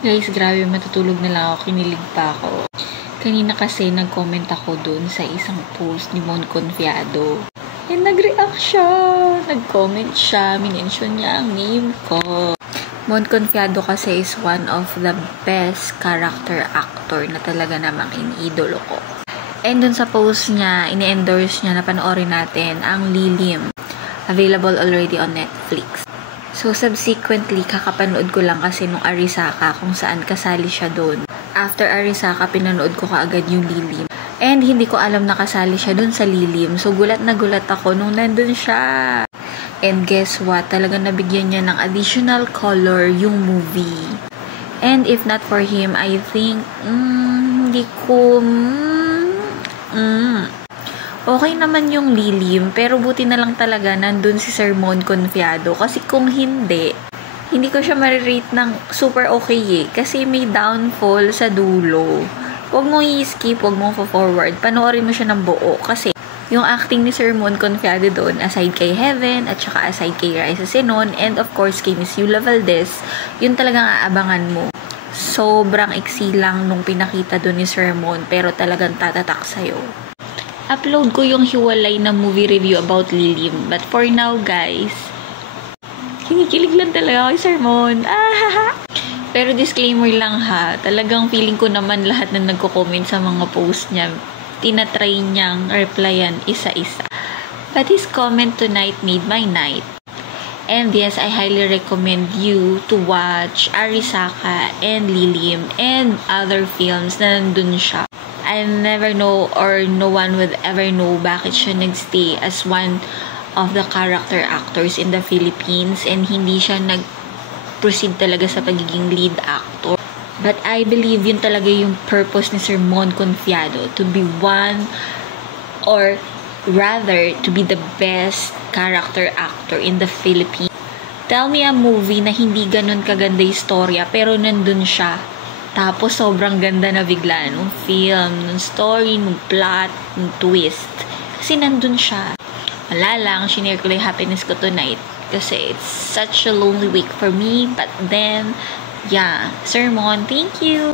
Guys, grabe, matutulog na lang ako. Kinilig pa ako. Kanina kasi nag-comment ako dun sa isang post ni Mon Confiado. And nag-react siya. Nag-comment siya. Minention niya ang name ko. Mon Confiado kasi is one of the best character actor na talaga namang iniidolo ko. And dun sa post niya, ini-endorse niya na panoorin natin ang Lilim. Available already on Netflix. So, subsequently, kakapanood ko lang kasi nung Arisaka kung saan kasali siya doon. After Arisaka, pinanood ko kaagad yung Lilim. And hindi ko alam na kasali siya doon sa Lilim. So, gulat na gulat ako nung nandun siya. And guess what? Talagang nabigyan niya ng additional color yung movie. And if not for him, I think, hindi ko... Okay naman yung Lilim, pero buti na lang talaga nandun si Sir Mon Confiado. Kasi kung hindi ko siya marirate ng super okay eh. Kasi may downfall sa dulo. Huwag mong i-skip, huwag mong forward. Panoorin mo siya ng buo. Kasi yung acting ni Sir Mon Confiado doon, aside kay Heaven, at saka aside kay Raisa Senon, and of course kay Miss Yula Valdez, yun talagang aabangan mo. Sobrang iksi lang nung pinakita doon ni Sir Mon, pero talagang tatatak sa'yo. Upload ko yung hiwalay na movie review about Lilim. But for now, guys, kinikilig lang talaga ako kay Sir Mon. Pero disclaimer lang ha, talagang feeling ko naman lahat na nagko-comment sa mga post niya, tinatry niyang replyan isa-isa. But his comment tonight made my night. And yes, I highly recommend you to watch Arisaka and Lilim and other films na nandun siya. I never know or no one would ever know bakit siya nagstay as one of the character actors in the Philippines and hindi siya nag-proceed talaga sa pagiging lead actor. But I believe yun talaga yung purpose ni Sir Mon Confiado, to be one or rather to be the best character actor in the Philippines. Tell me a movie na hindi ganun kaganda yung storya pero nandun siya. Tapos, sobrang ganda na bigla nung film, nung story, nung plot, nung twist. Kasi nandun siya. Wala lang, shinare ko lang happiness ko tonight. Kasi it's such a lonely week for me. But then, yeah. Sir Mon, thank you!